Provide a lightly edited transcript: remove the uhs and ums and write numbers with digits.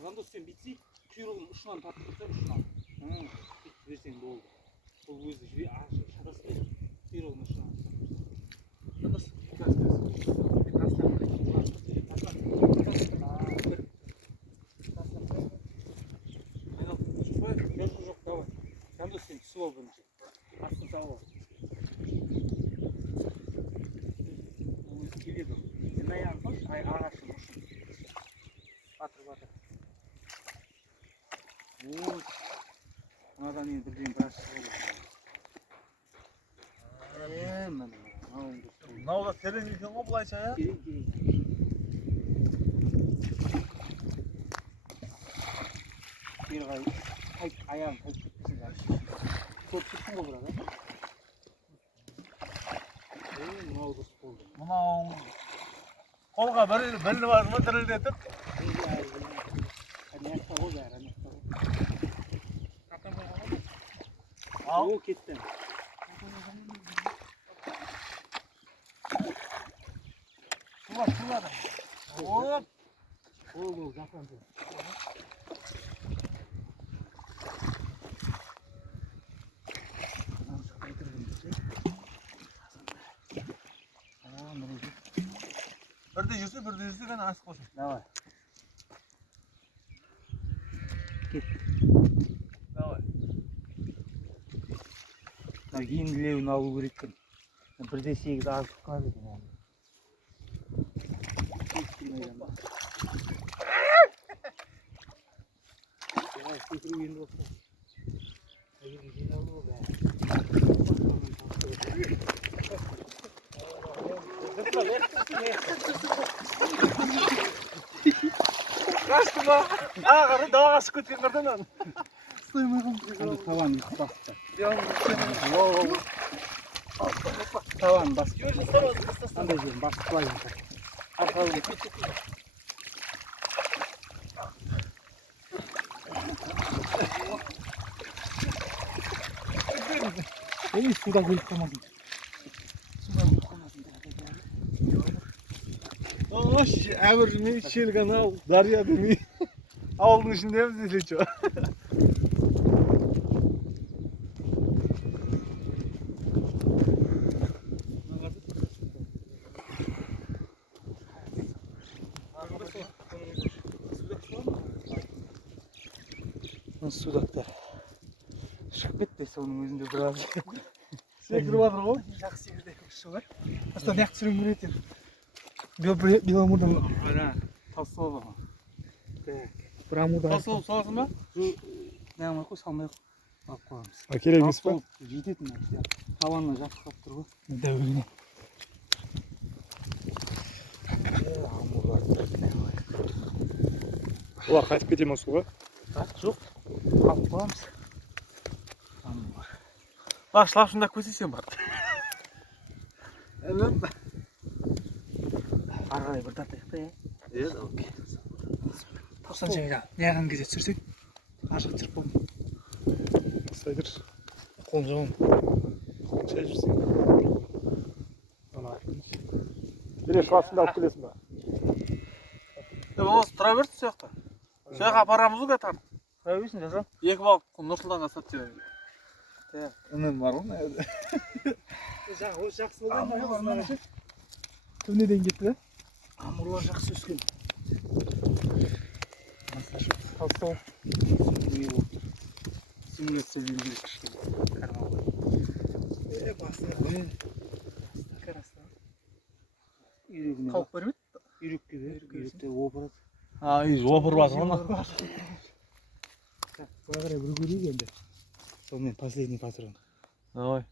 Жандос сен бүйтсей, құйрығын ұшынан тартып тұрсаң ұшынан. Бүйтіп берсең болды. Ол өзі шатаспай құйрығын ұшынан. Жандос, жоқ, давай. Жандос сен түсіп ал бірінші. Астын салып ал. Келеді. Сен аяғын қош, ағашын ұшын. Батыр. Мынадан енді бірден біраз шығады. Мынау да терең екен ғой былайша, я? Кері қарай аяғын қайтып кетпесін жаршы. Көп кетсін ғой бірақ, мынау дұрыс болды. Мынау қолға білі бар ма дірілдетіп? Әнекті ғой бәрі, әнекті ғой. Ал кетті. Шулады. Оп! Ол жақын тұр. Бірде жүрсе ғана асық қосын. Давай. Кет. Давай. Енділеуін алу керек екен. 1.8 азық қалады екен. Секіру енді болса. Жиналу бәрі. Қашты ма? Ағары далаға шығып кеткен қырданан. Стоймай қалды. Таван басты. Таван басты. Андай жерін басты қылайын. Арқалығы кетіп. Суда келіп қалмадың. Ош, әмір мен шелген ал, дария демей. Ауылдың ішіндеміз десе чо. Судактар шығып кетті, соның өзінде біраз. Секіріп жатыр ғой? Жақсы секірді күші бар. Астан яқты сүрін көретін. Беломырдан таусылы бар. Бірамуда. Тасылып саласың ба? Нәмір қой, салмай алып қоямыз. Керек емес па? Жететін. Табанына жақсылап тұр ғой. Дәуіне. Олар қайтып кете ма суға? Жоқ, алып қоямыз. Бақ, шылапшында көсесен бар. Әлем ба? Арғай бір тартайық та, Окей. Тоқсан жайға неғын кезде түсірсек, ашық тұрып болдым. Осылай тұршы. Қолын жоғын. Шай жүрсің. Бере шылапшында алып келесің ба? Осы тұра берді сияқта. Сияқ апарамыз ғой тартып. Қай өйсің жазам? Екі балық Нұрсұлтанға сатып жібереді. Үнім бар ғой, мәйді. Жақсы болған. Түбінеден кетті бе? Амурлар жақсы өскен. Талстау. Симуляция беру керек кішкене. Кармалға. Бастығы. Қарастау. Үйрегіне. Қауып бар ма? Үйрекке бер. Үйректе опырады. Опыр бар ғой. Бұға қарай бір көрейік енді. Сонымен последний патрон. Давай.